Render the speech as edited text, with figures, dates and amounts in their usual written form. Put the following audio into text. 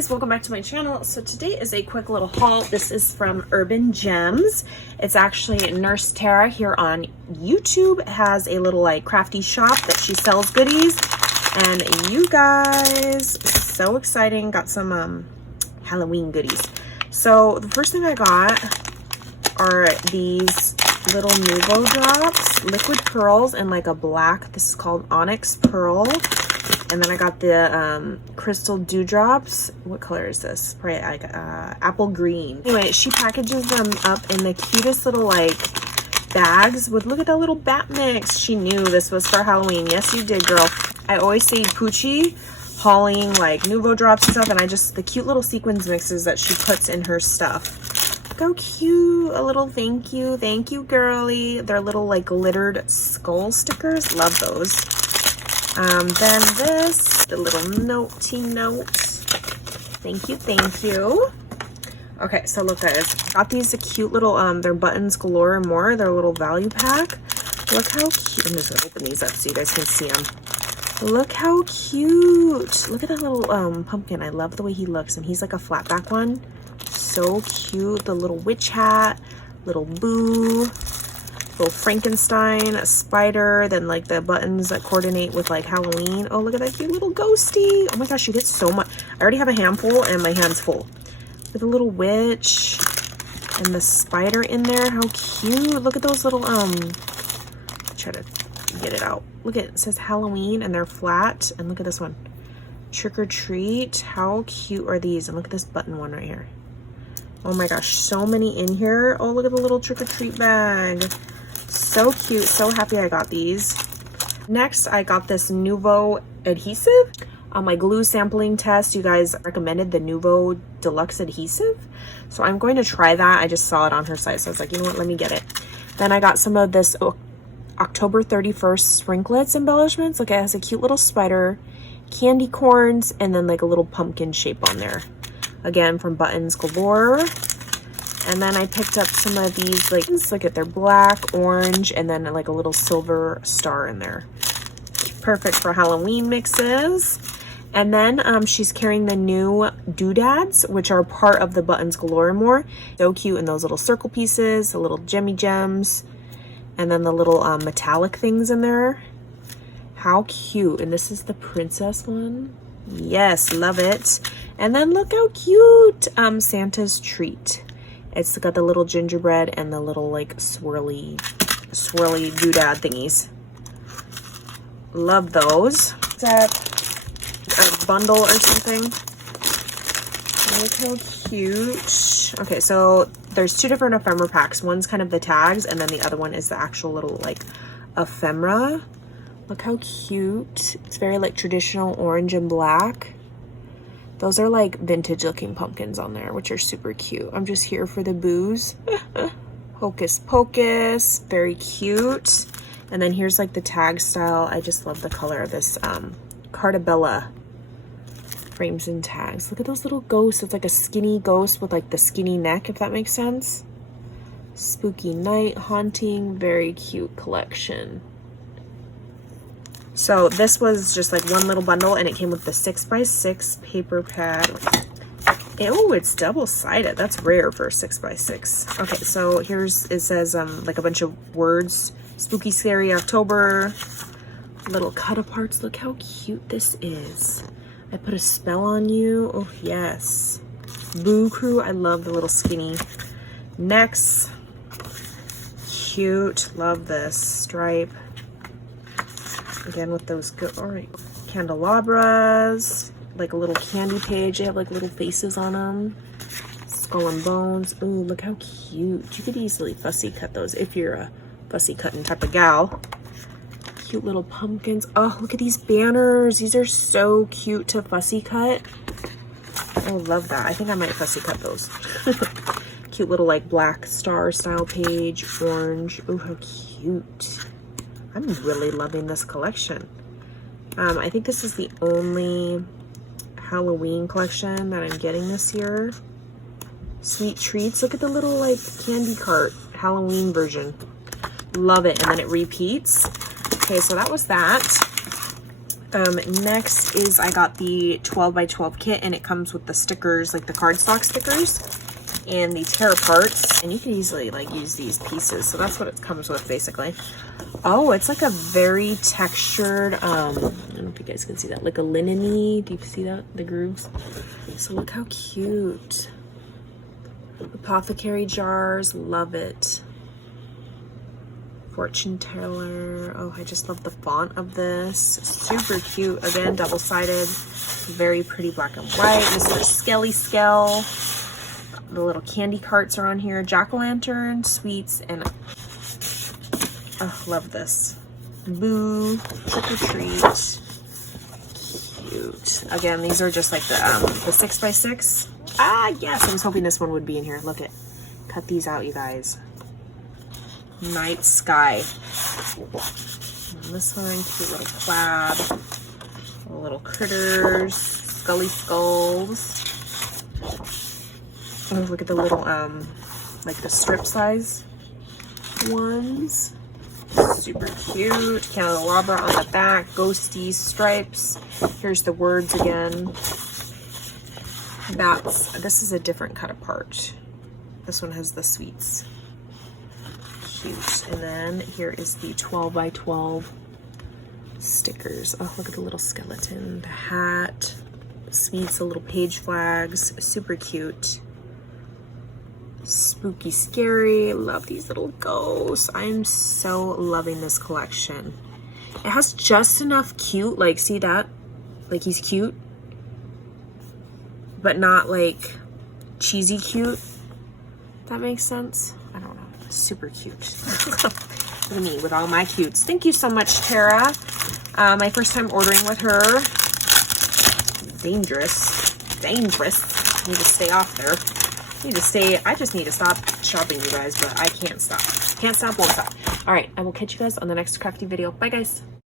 guys, welcome back to my channel. So today is a quick little haul. This is from Urban Gems. It's actually Nurse Tara here on YouTube has a little like crafty shop that she sells goodies. And you guys, so exciting, got some Halloween goodies. So the first thing I got are these little Nouveau drops, liquid pearls and like a black. This is called Onyx Pearl. And then I got the crystal dewdrops. What color is this? Probably like apple green. Anyway, she packages them up in the cutest little like bags with, look at that little bat mix. She knew this was for Halloween. Yes, you did, girl. I always say Poochie hauling like Nouveau drops and stuff, and the cute little sequins mixes that she puts in her stuff. Look how cute. A little thank you girly. They're little like glittered skull stickers. Love those. Then this, the little notey note. Thank you. Okay, so look guys, got these cute little, they're buttons galore and more. They're a little value pack. Look how cute. I'm just gonna open these up so you guys can see them. Look how cute. Look at that little pumpkin. I love the way he looks, and he's like a flat back one. So cute. The little witch hat, little boo, little Frankenstein, a spider, then like the buttons that coordinate with like Halloween. Oh, look at that cute little ghosty. Oh my gosh, you get so much. I already have a handful and my hand's full. With a little witch and the spider in there. How cute. Look at those little try to get it out. Look at it says Halloween and they're flat. And look at this one. Trick or treat. How cute are these? And look at this button one right here. Oh my gosh, so many in here. Oh, look at the little trick or treat bag. So cute. So happy I got these. Next, I got this Nouveau adhesive. On my glue sampling test, you guys recommended the Nouveau Deluxe adhesive. So I'm going to try that. I just saw it on her site. So I was like, you know what, let me get it. Then I got some of this October 31st Sprinklets embellishments. Look, it has a cute little spider, candy corns, and then like a little pumpkin shape on there. Again, from Buttons Galore. And then I picked up some of these, like, look at, they're black, orange, and then like a little silver star in there. Perfect for Halloween mixes. And then she's carrying the new doodads, which are part of the Buttons Galore and more. So cute in those little circle pieces, the little gemmy gems, and then the little metallic things in there. How cute. And this is the princess one. Yes, love it. And then look how cute, Santa's treat. It's got the little gingerbread and the little like swirly doodad thingies. Love those. Is that a bundle or something? Look how cute. Okay, so there's two different ephemera packs. One's kind of the tags, and then the other one is the actual little like ephemera. Look how cute. It's very like traditional orange and black. Those are like vintage looking pumpkins on there, which are super cute. I'm just here for the booze. Hocus pocus, very cute. And then here's like the tag style. I just love the color of this Cardabella frames and tags. Look at those little ghosts. It's like a skinny ghost with like the skinny neck, if that makes sense. Spooky night haunting, very cute collection. So this was just like one little bundle, and it came with the 6x6 paper pad. Oh, it's double-sided. That's rare for a 6x6. Okay, so it says like a bunch of words. Spooky, scary October. Little cut-aparts. Look how cute this is. I put a spell on you. Oh, yes. Boo Crew. I love the little skinny necks. Cute. Love this stripe. Again with those good, all right, candelabras, like a little candy page. They have like little faces on them. Skull and bones. Ooh, look how cute. You could easily fussy cut those if you're a fussy cutting type of gal. Cute little pumpkins. Oh, look at these banners. These are so cute to fussy cut. I love that. I think I might fussy cut those. Cute little like black star style page, orange. Oh, how cute. I'm really loving this collection. I think this is the only Halloween collection that I'm getting this year. Sweet treats. Look at the little like candy cart Halloween version. Love it. And then it repeats. Okay, so that was that. Next is I got the 12 by 12 kit, and it comes with the stickers, like the cardstock stickers and the tear parts, and you can easily like use these pieces. So that's what it comes with basically. Oh, it's like a very textured, I don't know if you guys can see that, like a linen-y. Do you see that? The grooves. So look how cute. Apothecary jars, love it. Fortune teller. Oh, I just love the font of this. Super cute. Again, double-sided. Very pretty black and white. Mr. Skelly Skell. The little candy carts are on here. Jack-o'-lantern, sweets, and oh, love this. Boo, trick or treat. Cute. Again, these are just like the 6x6. Ah, yes, I was hoping this one would be in here. Look at, cut these out, you guys. Night sky. And this one, cute little plaid. Little critters, scully skulls. Oh, look at the little, like the strip size ones. Super cute. Candelabra on the back, ghosty stripes. Here's the words again. This is a different cut apart. This one has the sweets. Cute. And then here is the 12 by 12 stickers. Oh, look at the little skeleton, the hat, sweets, the little page flags. Super cute. Spooky, scary. Love these little ghosts. I'm so loving this collection. It has just enough cute, like, see that? Like, he's cute, but not like cheesy cute. That makes sense? I don't know. Super cute. Look at me with all my cutes. Thank you so much, Tara. My first time ordering with her. Dangerous. Dangerous. Need to stay off there. I just need to stop shopping, you guys, but I can't stop. Can't stop, won't stop. All right, I will catch you guys on the next crafty video. Bye, guys.